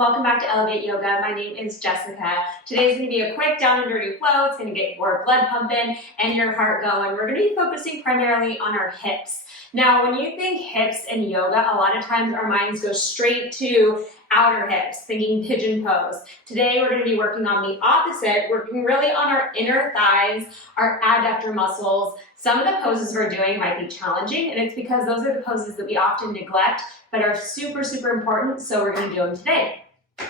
welcome back to Elevate Yoga. My name is Jessica. Today's going to be a quick down and dirty flow. It's going to get your blood pumping and your heart going. We're going to be focusing primarily on our hips. Now, when you think hips and yoga, a lot of times our minds go straight to outer hips, thinking pigeon pose. Today, we're going to be working on the opposite, working really on our inner thighs, our adductor muscles. Some of the poses we're doing might be challenging, and it's because those are the poses that we often neglect, but are super, super important, so we're going to do them today.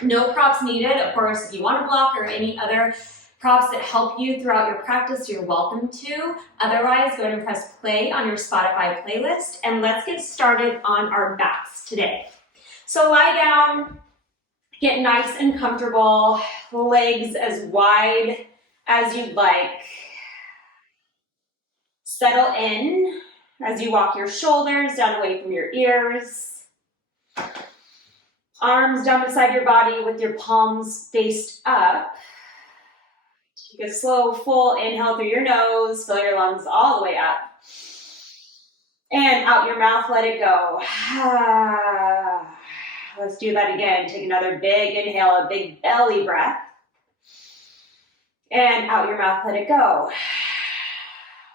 No props needed. Of course, if you want a block or any other props that help you throughout your practice, you're welcome to. Otherwise, go ahead and press play on your Spotify playlist, and let's get started on our backs today. So lie down, get nice and comfortable, legs as wide as you'd like. Settle in as you walk your shoulders down away from your ears. Arms down beside your body with your palms faced up. Take a slow, full inhale through your nose. Fill your lungs all the way up. And out your mouth, let it go. Let's do that again. Take another big inhale, a big belly breath. And out your mouth, let it go.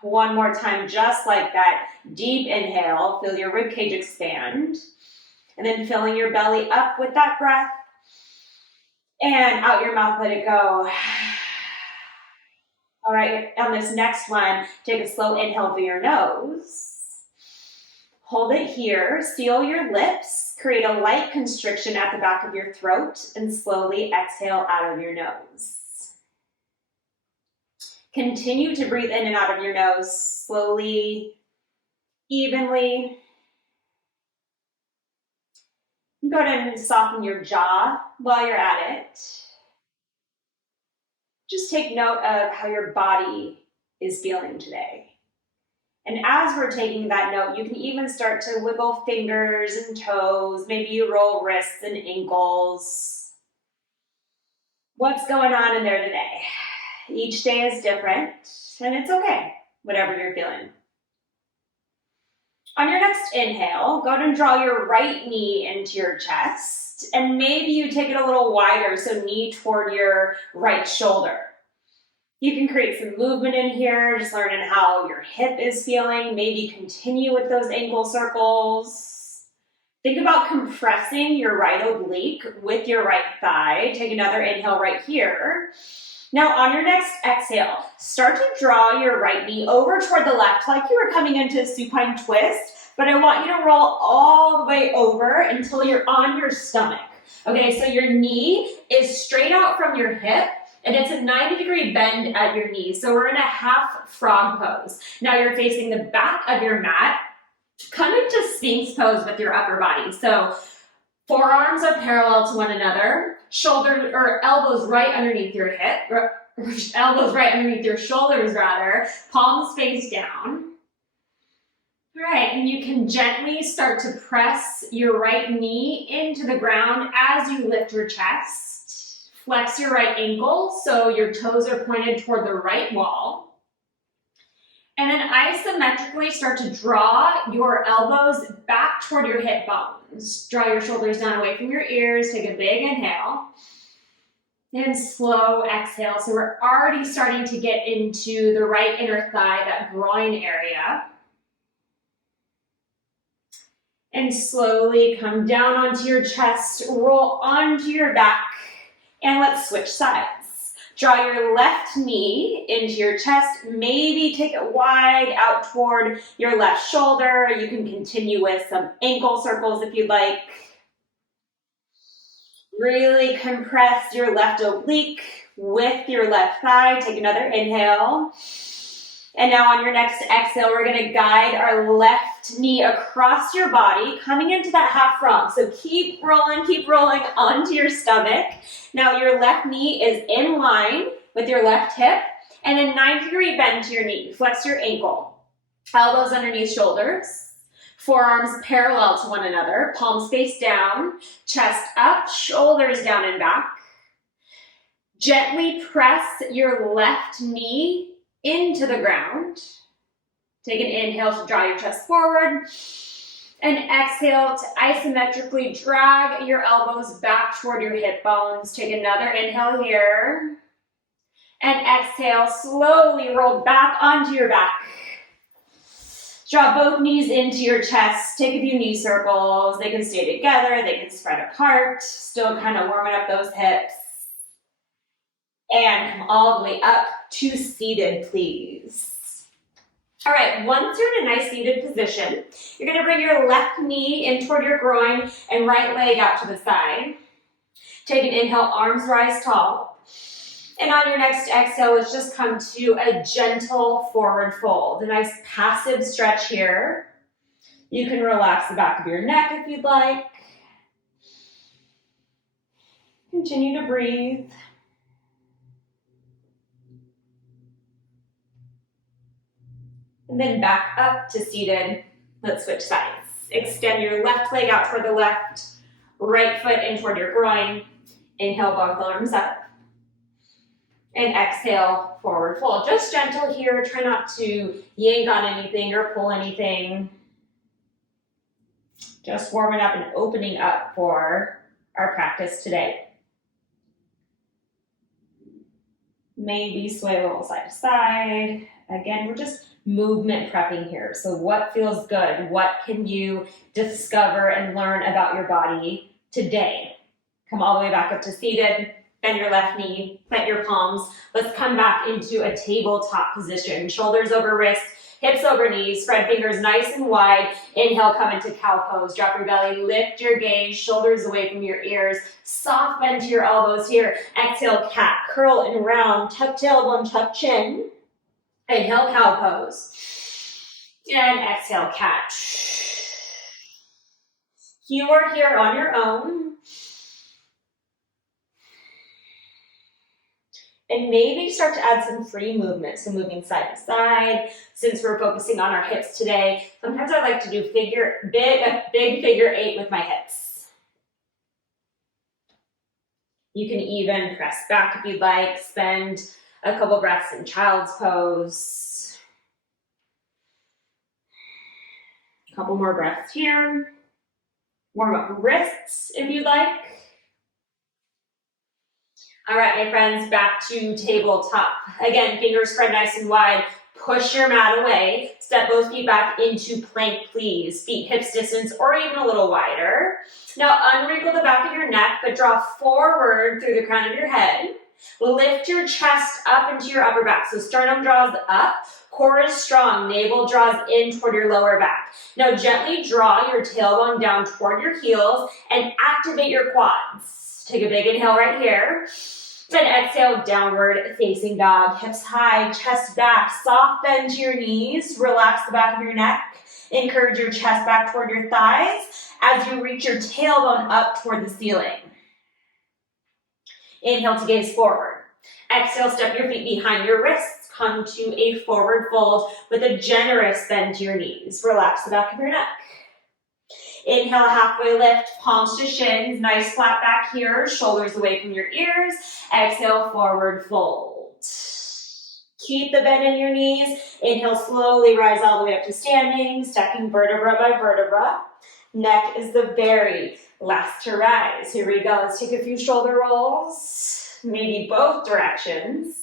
One more time, just like that. Deep inhale, feel your ribcage expand. And then filling your belly up with that breath. And out your mouth, let it go. All right, on this next one, take a slow inhale through your nose. Hold it here, seal your lips, create a light constriction at the back of your throat, and slowly exhale out of your nose. Continue to breathe in and out of your nose, slowly, evenly. Go ahead and soften your jaw while you're at it. Just take note of how your body is feeling today. And as we're taking that note, you can even start to wiggle fingers and toes. Maybe you roll wrists and ankles. What's going on in there today? Each day is different, and it's okay, whatever you're feeling. On your next inhale, go ahead and draw your right knee into your chest, and maybe you take it a little wider, so knee toward your right shoulder. You can create some movement in here, just learning how your hip is feeling. Maybe continue with those ankle circles. Think about compressing your right oblique with your right thigh. Take another inhale right here. Now on your next exhale, start to draw your right knee over toward the left like you were coming into a supine twist, but I want you to roll all the way over until you're on your stomach. Okay, so your knee is straight out from your hip, and it's a 90-degree bend at your knee. So we're in a half frog pose. Now you're facing the back of your mat. Come into Sphinx pose with your upper body. So forearms are parallel to one another. Shoulders or elbows right underneath your hip. Elbows right underneath your shoulders rather. Palms face down. All right, and you can gently start to press your right knee into the ground as you lift your chest. Flex your right ankle so your toes are pointed toward the right wall. And then isometrically start to draw your elbows back toward your hip bones. Draw your shoulders down away from your ears. Take a big inhale. And slow exhale. So we're already starting to get into the right inner thigh, that groin area. And slowly come down onto your chest, roll onto your back. And let's switch sides. Draw your left knee into your chest. Maybe take it wide out toward your left shoulder. You can continue with some ankle circles if you'd like. Really compress your left oblique with your left thigh. Take another inhale. And now on your next exhale, we're going to guide our left knee across your body, coming into that half frog. So keep rolling onto your stomach. Now your left knee is in line with your left hip, and a 90-degree bend to your knee. Flex your ankle. Elbows underneath shoulders. Forearms parallel to one another. Palms face down. Chest up, shoulders down and back. Gently press your left knee into the ground. Take an inhale to draw your chest forward. And exhale to isometrically drag your elbows back toward your hip bones. Take another inhale here. And exhale, slowly roll back onto your back. Draw both knees into your chest. Take a few knee circles. They can stay together. They can spread apart. Still kind of warming up those hips. And come all the way up to seated, please. All right, once you're in a nice seated position, you're gonna bring your left knee in toward your groin and right leg out to the side. Take an inhale, arms rise tall. And on your next exhale, let's just come to a gentle forward fold. A nice passive stretch here. You can relax the back of your neck if you'd like. Continue to breathe. And then back up to seated. Let's switch sides. Extend your left leg out toward the left, right foot in toward your groin. Inhale, both arms up. And exhale, forward fold. Just gentle here. Try not to yank on anything or pull anything. Just warming up and opening up for our practice today. Maybe sway a little side to side. Again, we're just movement prepping here. So what feels good? What can you discover and learn about your body today? Come all the way back up to seated. Bend your left knee, plant your palms. Let's come back into a tabletop position. Shoulders over wrists, hips over knees, spread fingers nice and wide. Inhale, come into cow pose. Drop your belly, lift your gaze, shoulders away from your ears. Soft bend to your elbows here. Exhale, cat, curl and round. Tuck tailbone, tuck chin. Inhale, cow pose. And exhale, cat. You are here on your own. And maybe start to add some free movement. So moving side to side. Since we're focusing on our hips today, sometimes I like to do big figure eight with my hips. You can even press back if you'd like. Spend a couple breaths in child's pose. A couple more breaths here. Warm up wrists if you'd like. All right, my friends, back to tabletop. Again, fingers spread nice and wide. Push your mat away. Step both feet back into plank, please. Feet hips distance or even a little wider. Now unwrinkle the back of your neck, but draw forward through the crown of your head. Lift your chest up into your upper back. So sternum draws up, core is strong, navel draws in toward your lower back. Now gently draw your tailbone down toward your heels and activate your quads. Take a big inhale right here. Then exhale, downward facing dog. Hips high, chest back, soft bend to your knees. Relax the back of your neck. Encourage your chest back toward your thighs as you reach your tailbone up toward the ceiling. Inhale to gaze forward. Exhale, step your feet behind your wrists. Come to a forward fold with a generous bend to your knees. Relax the back of your neck. Inhale, halfway lift, palms to shins. Nice flat back here, shoulders away from your ears. Exhale, forward fold. Keep the bend in your knees. Inhale, slowly rise all the way up to standing, stacking vertebra by vertebra. Neck is the very last to rise. Here we go. Let's take a few shoulder rolls, maybe both directions.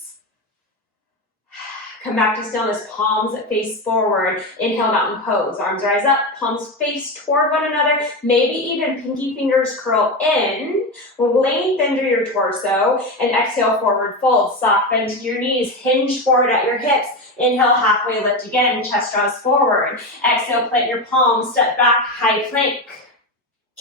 Come back to stillness, palms face forward. Inhale, mountain pose. Arms rise up, palms face toward one another. Maybe even pinky fingers curl in. Lengthen through your torso. And exhale, forward fold. Soft bend to your knees. Hinge forward at your hips. Inhale, halfway lift again. Chest draws forward. Exhale, plant your palms. Step back, high plank.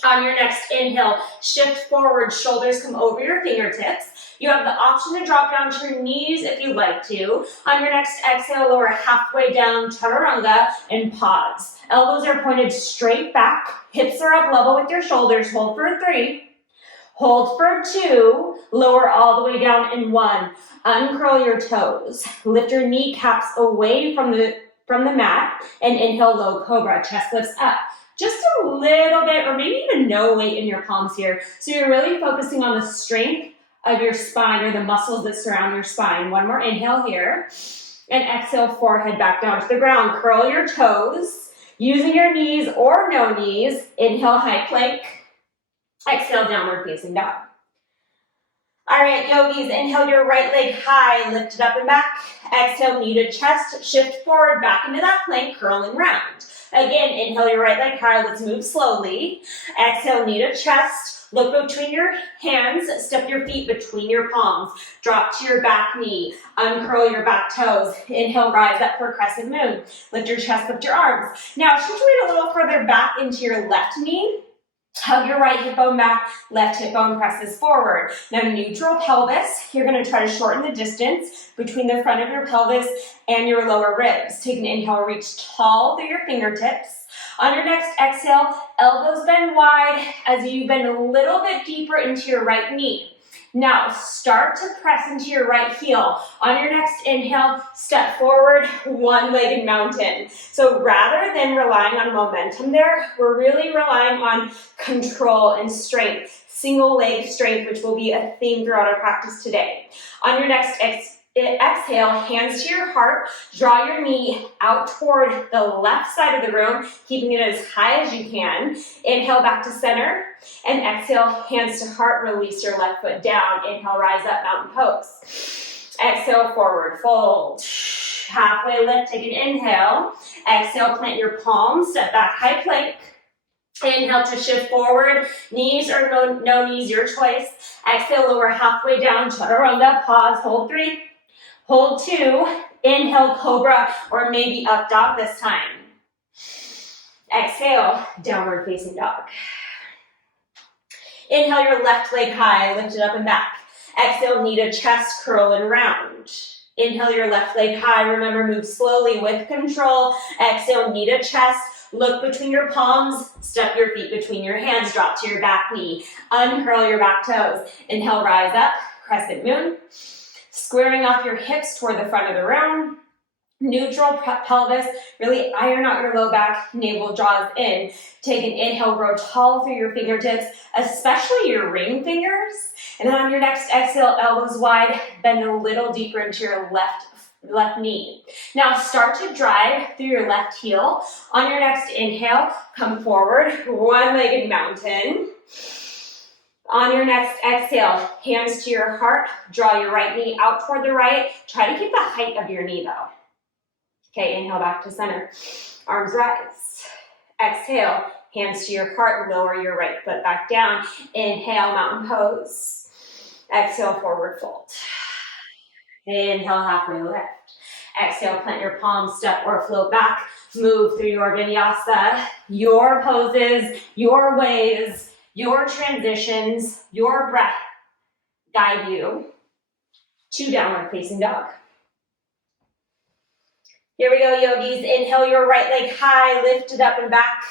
On your next inhale, shift forward, shoulders come over your fingertips. You have the option to drop down to your knees if you'd like to. On your next exhale, lower halfway down, chaturanga, and pause. Elbows are pointed straight back. Hips are up level with your shoulders. Hold for 3. Hold for 2. Lower all the way down in 1. Uncurl your toes. Lift your kneecaps away from the mat. And inhale, low cobra. Chest lifts up. Just a little bit, or maybe even no weight in your palms here. So you're really focusing on the strength of your spine or the muscles that surround your spine. One more inhale here. And exhale, forehead back down to the ground. Curl your toes. Using your knees or no knees, inhale, high plank. Exhale, downward facing dog. All right, yogis, inhale your right leg high, lift it up and back. Exhale, knee to chest, shift forward, back into that plank, curling round. Again, inhale your right leg high, let's move slowly. Exhale, knee to chest, look between your hands, step your feet between your palms, drop to your back knee, uncurl your back toes. Inhale, rise up for crescent moon. Lift your chest, lift your arms. Now, shift your weight a little further back into your left knee. Hug your right hip bone back, left hip bone presses forward. Now neutral pelvis, you're gonna try to shorten the distance between the front of your pelvis and your lower ribs. Take an inhale, reach tall through your fingertips. On your next exhale, elbows bend wide as you bend a little bit deeper into your right knee. Now start to press into your right heel. On your next inhale, step forward, one-legged mountain. So rather than relying on momentum there, we're really relying on control and strength, single leg strength, which will be a theme throughout our practice today. On your next exhale, hands to your heart, draw your knee out toward the left side of the room, keeping it as high as you can. Inhale back to center, and exhale, hands to heart, release your left foot down. Inhale, rise up, mountain pose. Exhale, forward fold. Halfway lift, take an inhale. Exhale, plant your palms, step back, high plank. Inhale to shift forward, knees or no knees, your choice. Exhale, lower halfway down, chaturanga, pause, hold 3. Hold 2, inhale, cobra, or maybe up dog this time. Exhale, downward facing dog. Inhale your left leg high, lift it up and back. Exhale, knee to chest, curl and round. Inhale your left leg high, remember move slowly with control. Exhale, knee to chest, look between your palms, step your feet between your hands, drop to your back knee. Uncurl your back toes. Inhale, rise up, crescent moon. Squaring off your hips toward the front of the room. Neutral pelvis, really iron out your low back, navel draws in. Take an inhale, grow tall through your fingertips, especially your ring fingers. And then on your next exhale, elbows wide, bend a little deeper into your left knee. Now start to drive through your left heel. On your next inhale, come forward, one-legged mountain. On your next exhale, hands to your heart, draw your right knee out toward the right. Try to keep the height of your knee though. Okay, inhale back to center. Arms rise. Exhale, hands to your heart, lower your right foot back down. Inhale, mountain pose. Exhale, forward fold. Inhale, halfway lift. Exhale, plant your palms, step or float back. Move through your vinyasa, your poses, your ways, your transitions, your breath guide you to downward facing dog. Here we go, yogis. Inhale your right leg high, lift it up and back.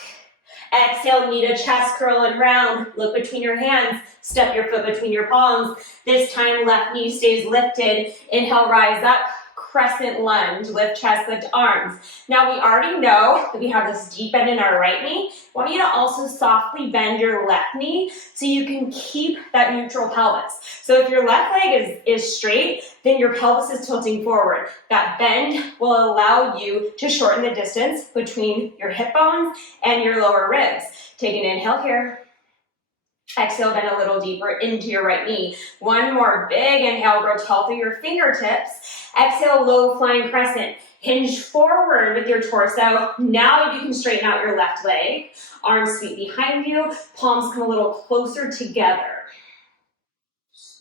Exhale, knee to chest, curl and round. Look between your hands, step your foot between your palms. This time, left knee stays lifted. Inhale, rise up. Crescent lunge, lift chest, lift arms. Now we already know that we have this deep bend in our right knee. I want you to also softly bend your left knee so you can keep that neutral pelvis. So if your left leg is straight, then your pelvis is tilting forward. That bend will allow you to shorten the distance between your hip bones and your lower ribs. Take an inhale here. Exhale, bend a little deeper into your right knee. One more big inhale, grow tall through your fingertips. Exhale, low flying crescent. Hinge forward with your torso. Now you can straighten out your left leg. Arms sweep behind you. Palms come a little closer together.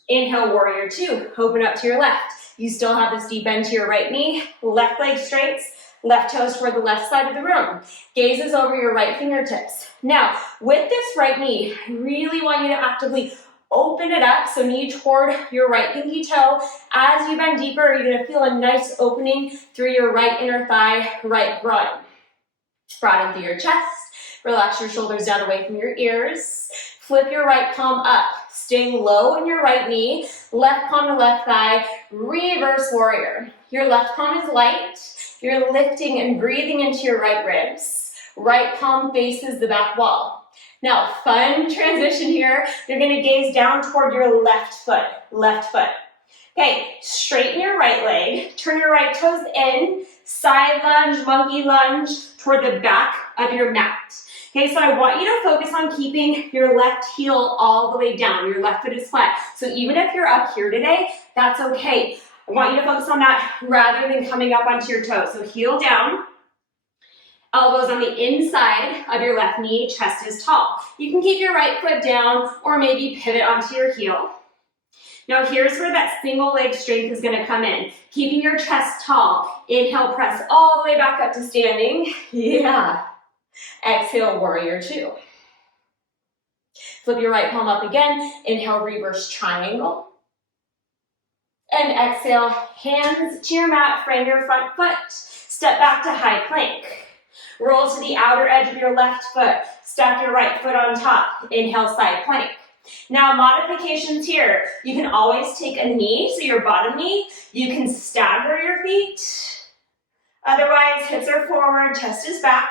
Inhale, warrior 2. Open up to your left. You still have this deep bend to your right knee. Left leg straights. Left toes toward the left side of the room. Gazes over your right fingertips. Now, with this right knee, I really want you to actively open it up, so knee toward your right pinky toe. As you bend deeper, you're gonna feel a nice opening through your right inner thigh, right groin. Broaden through your chest. Relax your shoulders down away from your ears. Flip your right palm up. Staying low in your right knee. Left palm to left thigh. Reverse warrior. Your left palm is light. You're lifting and breathing into your right ribs. Right palm faces the back wall. Now, fun transition here. You're gonna gaze down toward your left foot. Okay, straighten your right leg. Turn your right toes in. side lunge, monkey lunge toward the back of your mat. Okay, so I want you to focus on keeping your left heel all the way down. Your left foot is flat. So even if you're up here today, that's okay. I want you to focus on that rather than coming up onto your toes. So heel down, elbows on the inside of your left knee, chest is tall. You can keep your right foot down or maybe pivot onto your heel. Now here's where that single leg strength is gonna come in. Keeping your chest tall. Inhale, press all the way back up to standing. Yeah. Exhale, warrior two. Flip your right palm up again. Inhale, reverse triangle. And exhale, hands to your mat, frame your front foot. Step back to high plank. Roll to the outer edge of your left foot. Stack your right foot on top. Inhale, side plank. Now, modifications here. You can always take a knee, so your bottom knee. You can stagger your feet. Otherwise, hips are forward, chest is back.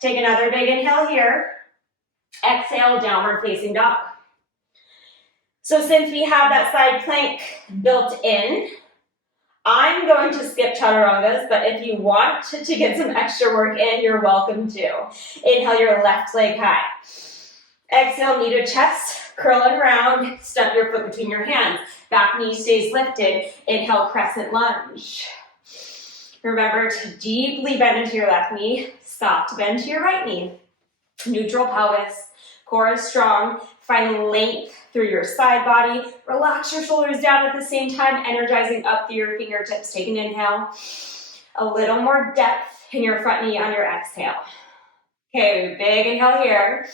Take another big inhale here. Exhale, downward facing dog. So since we have that side plank built in, I'm going to skip chaturangas, but if you want to get some extra work in, you're welcome to. Inhale your left leg high. Exhale, knee to chest, curl it around, step your foot between your hands. Back knee stays lifted. Inhale, crescent lunge. Remember to deeply bend into your left knee, soft bend to your right knee. Neutral pelvis, core is strong. Find length through your side body. Relax your shoulders down at the same time, energizing up through your fingertips. Take an inhale. A little more depth in your front knee on your exhale. Okay, big inhale here.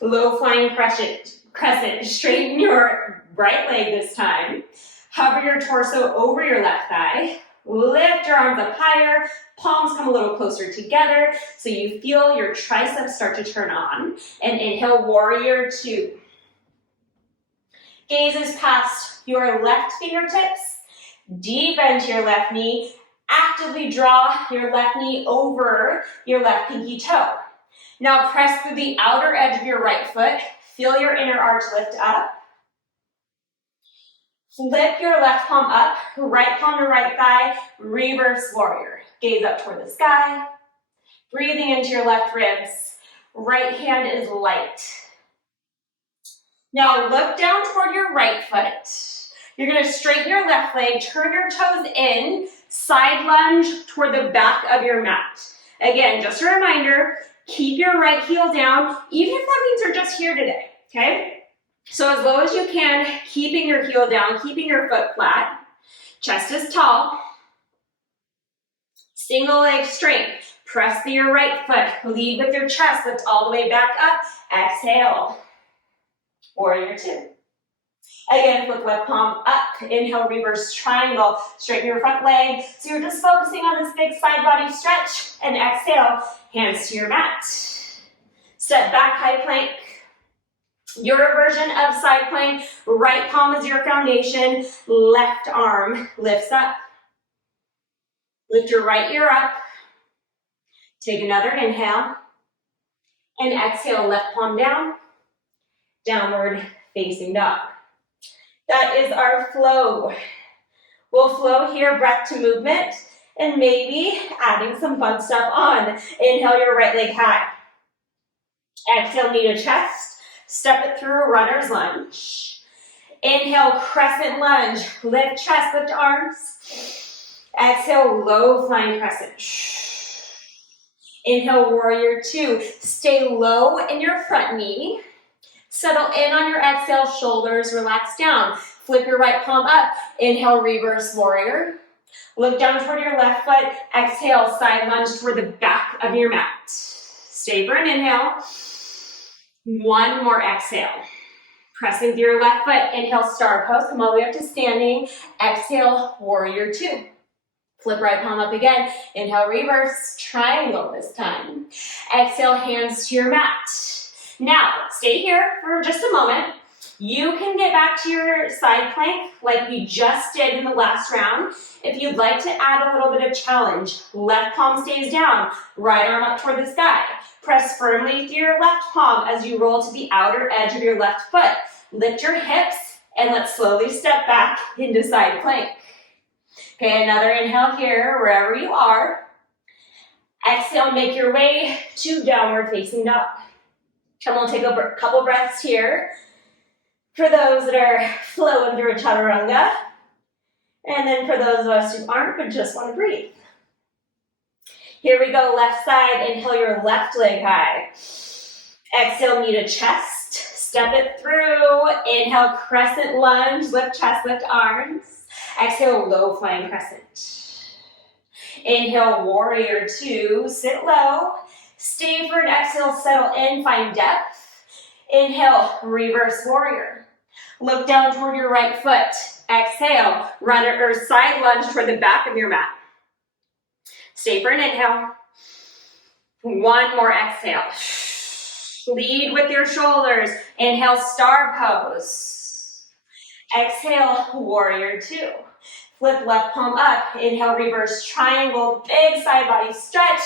Low flying crescent. Straighten your right leg this time. Hover your torso over your left thigh. Lift your arms up higher. Palms come a little closer together so you feel your triceps start to turn on. And inhale, warrior two. Gazes past your left fingertips. Deep into your left knee. Actively draw your left knee over your left pinky toe. Now press through the outer edge of your right foot. Feel your inner arch lift up. Flip your left palm up, right palm to right thigh, reverse warrior. Gaze up toward the sky. Breathing into your left ribs. Right hand is light. Now look down toward your right foot. You're going to straighten your left leg, turn your toes in, side lunge toward the back of your mat. Again, just a reminder, keep your right heel down, even if that means you're just here today, okay? So as low as you can, keeping your heel down, keeping your foot flat. Chest is tall. Single leg strength. Press through your right foot. Lead with your chest. Lift all the way back up. Exhale. Warrior two. Again, flip left palm up. Inhale, reverse triangle. Straighten your front leg. So you're just focusing on this big side body stretch. And exhale, hands to your mat. Step back, high plank. Your version of side plank, right palm is your foundation, left arm lifts up. Lift your right ear up. Take another inhale. And exhale, left palm down. Downward facing dog. That is our flow. We'll flow here, breath to movement, and maybe adding some fun stuff on. Inhale your right leg high. Exhale, knee to chest. Step it through, runner's lunge. Inhale, crescent lunge. Lift chest, lift arms. Exhale, low flying crescent. Inhale, warrior two. Stay low in your front knee. Settle in on your exhale, shoulders relax down. Flip your right palm up. Inhale, reverse warrior. Look down toward your left foot. Exhale, side lunge toward the back of your mat. Stay for an inhale. One more exhale. Pressing through your left foot. Inhale, star pose. Come all the way up to standing. Exhale, warrior two. Flip right palm up again. Inhale, reverse triangle this time. Exhale, hands to your mat. Now, stay here for just a moment. You can get back to your side plank like we just did in the last round. If you'd like to add a little bit of challenge, left palm stays down, right arm up toward the sky. Press firmly through your left palm as you roll to the outer edge of your left foot. Lift your hips and let's slowly step back into side plank. Okay, another inhale here, wherever you are. Exhale, make your way to downward facing dog. And we'll take a couple breaths here for those that are flowing through a chaturanga. And then for those of us who aren't but just want to breathe. Here we go, left side. Inhale your left leg high. Exhale, knee to chest. Step it through. Inhale, crescent lunge. Lift chest, lift arms. Exhale, low flying crescent. Inhale, warrior two. Sit low. Stay for an exhale, settle in, find depth. Inhale, reverse warrior. Look down toward your right foot. Exhale, runner or side lunge toward the back of your mat. Stay for an inhale. One more exhale. Lead with your shoulders. Inhale, star pose. Exhale, warrior two. Flip left palm up. Inhale, reverse triangle. Big side body stretch.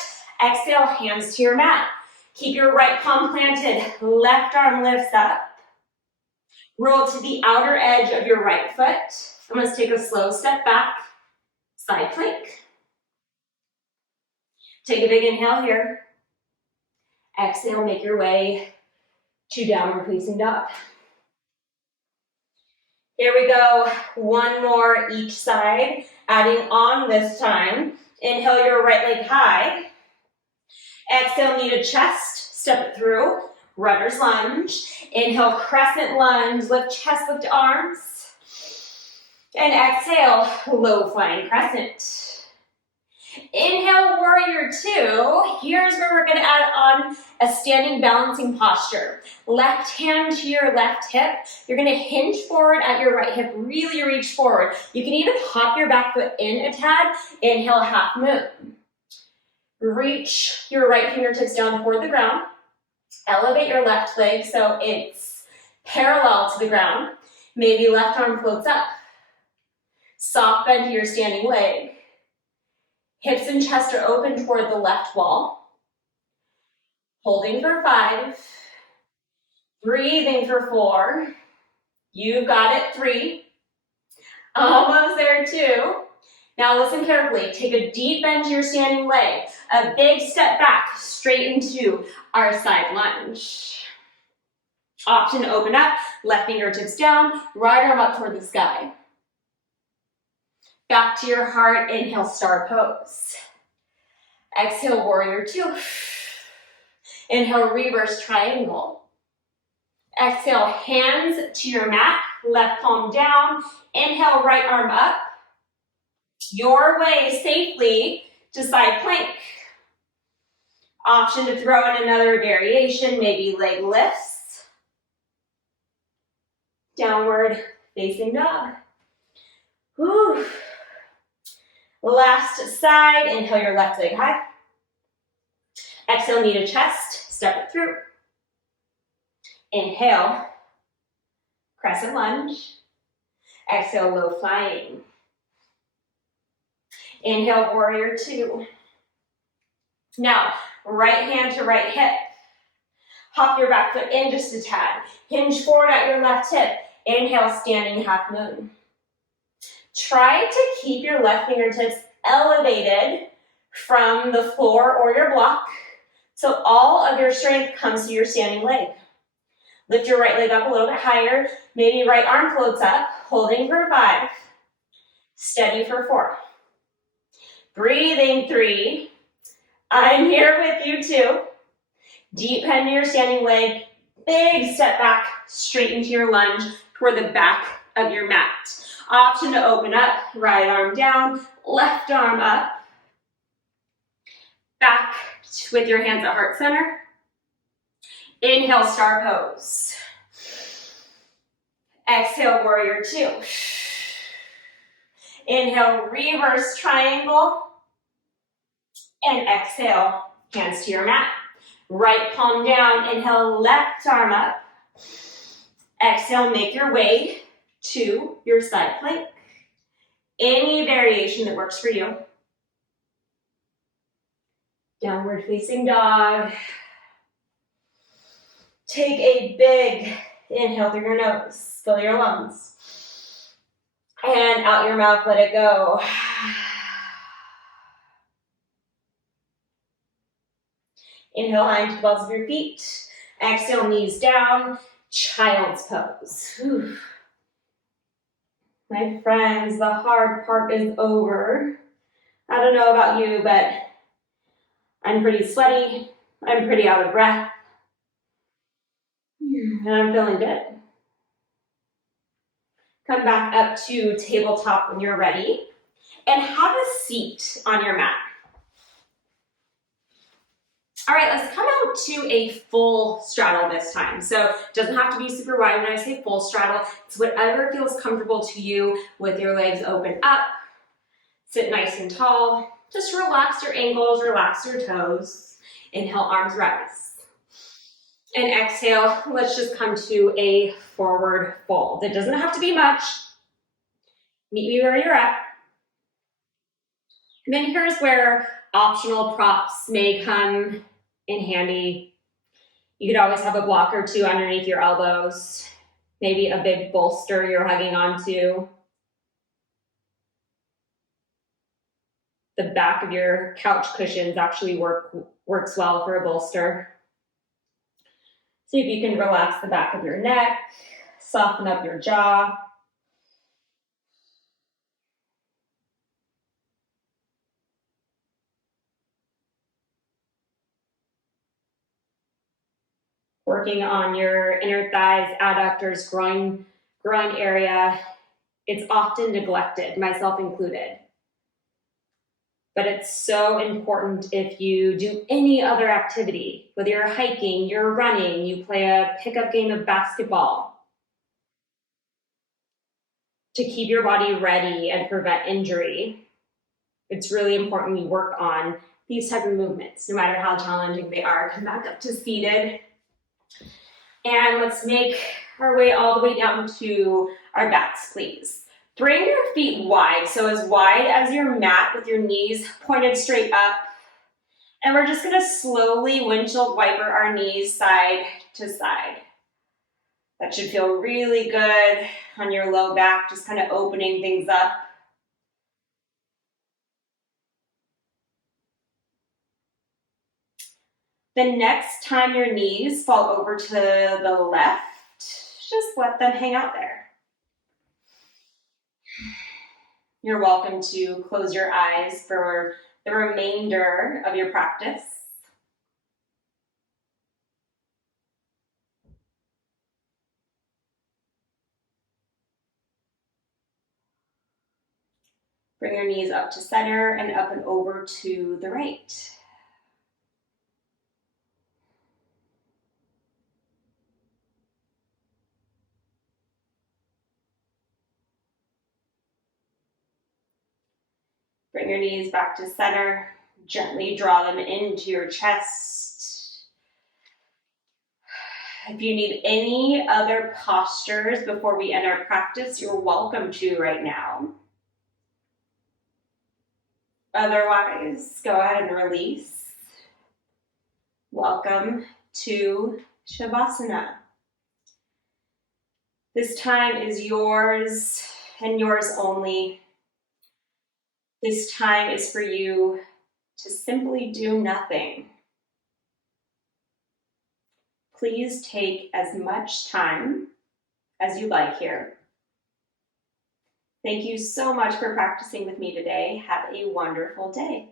Exhale, hands to your mat. Keep your right palm planted. Left arm lifts up. Roll to the outer edge of your right foot. And let's take a slow step back. Side plank. Take a big inhale here. Exhale, make your way to downward facing dog. Here we go. One more each side. Adding on this time. Inhale your right leg high. Exhale, knee to chest. Step it through. Runner's lunge. Inhale, crescent lunge. Lift chest, lift arms. And exhale, low flying crescent. Inhale, warrior two. Here's where we're going to add on a standing balancing posture. Left hand to your left hip. You're going to hinge forward at your right hip. Really reach forward. You can even hop your back foot in a tad. Inhale, half moon. Reach your right fingertips down toward the ground. Elevate your left leg so it's parallel to the ground. Maybe left arm floats up. Soft bend to your standing leg. Hips and chest are open toward the left wall. Holding for 5. Breathing for 4. You've got it. 3. Almost there, 2. Now listen carefully. Take a deep bend to your standing leg. A big step back, straight into our side lunge. Option to open up, left fingertips down, right arm up toward the sky. Back to your heart, inhale, star pose. Exhale, warrior two. Inhale, reverse triangle. Exhale, hands to your mat, left palm down. Inhale, right arm up. Your way safely to side plank. Option to throw in another variation, maybe leg lifts. Downward facing dog. Whew. Last side, inhale your left leg high. Exhale, knee to chest, step it through. Inhale, crescent lunge. Exhale, low flying. Inhale, warrior two. Now, right hand to right hip. Hop your back foot in just a tad. Hinge forward at your left hip. Inhale, standing half moon. Try to keep your left fingertips elevated from the floor or your block, so all of your strength comes to your standing leg. Lift your right leg up a little bit higher. Maybe right arm floats up, holding for 5. Steady for 4. Breathing 3. I'm here with you 2. Deep bend to your standing leg. Big step back, straight into your lunge toward the back of your mat. Option to open up, right arm down, left arm up. Back with your hands at heart center. Inhale, star pose. Exhale, warrior two. Inhale, reverse triangle. And exhale, hands to your mat. Right palm down, inhale, left arm up. Exhale, make your way to your side plank. Any variation that works for you. Downward facing dog. Take a big inhale through your nose. Fill your lungs. And out your mouth, let it go. Inhale high into the balls of your feet. Exhale, knees down, child's pose. Whew. My friends, the hard part is over. I don't know about you, but I'm pretty sweaty. I'm pretty out of breath. And I'm feeling good. Come back up to tabletop when you're ready. And have a seat on your mat. All right, let's come out to a full straddle this time. So it doesn't have to be super wide when I say full straddle. It's whatever feels comfortable to you with your legs open up. Sit nice and tall. Just relax your ankles, relax your toes. Inhale, arms rise. And exhale, let's just come to a forward fold. It doesn't have to be much. Meet me where you're at. And then here's where optional props may come in handy. You could always have a block or two underneath your elbows, maybe a big bolster you're hugging onto. The back of your couch cushions actually works well for a bolster. See if you can relax the back of your neck, soften up your jaw. Working on your inner thighs, adductors, groin area. It's often neglected, myself included. But it's so important if you do any other activity, whether you're hiking, you're running, you play a pickup game of basketball, to keep your body ready and prevent injury. It's really important we work on these type of movements, no matter how challenging they are. Come back up to seated. And let's make our way all the way down to our backs, please. Bring your feet wide, so as wide as your mat with your knees pointed straight up. And we're just gonna slowly windshield wiper our knees side to side. That should feel really good on your low back, just kind of opening things up. The next time your knees fall over to the left, just let them hang out there. You're welcome to close your eyes for the remainder of your practice. Bring your knees up to center and up and over to the right. Bring your knees back to center. Gently draw them into your chest. If you need any other postures before we end our practice, you're welcome to right now. Otherwise, go ahead and release. Welcome to Shavasana. This time is yours and yours only. This time is for you to simply do nothing. Please take as much time as you like here. Thank you so much for practicing with me today. Have a wonderful day.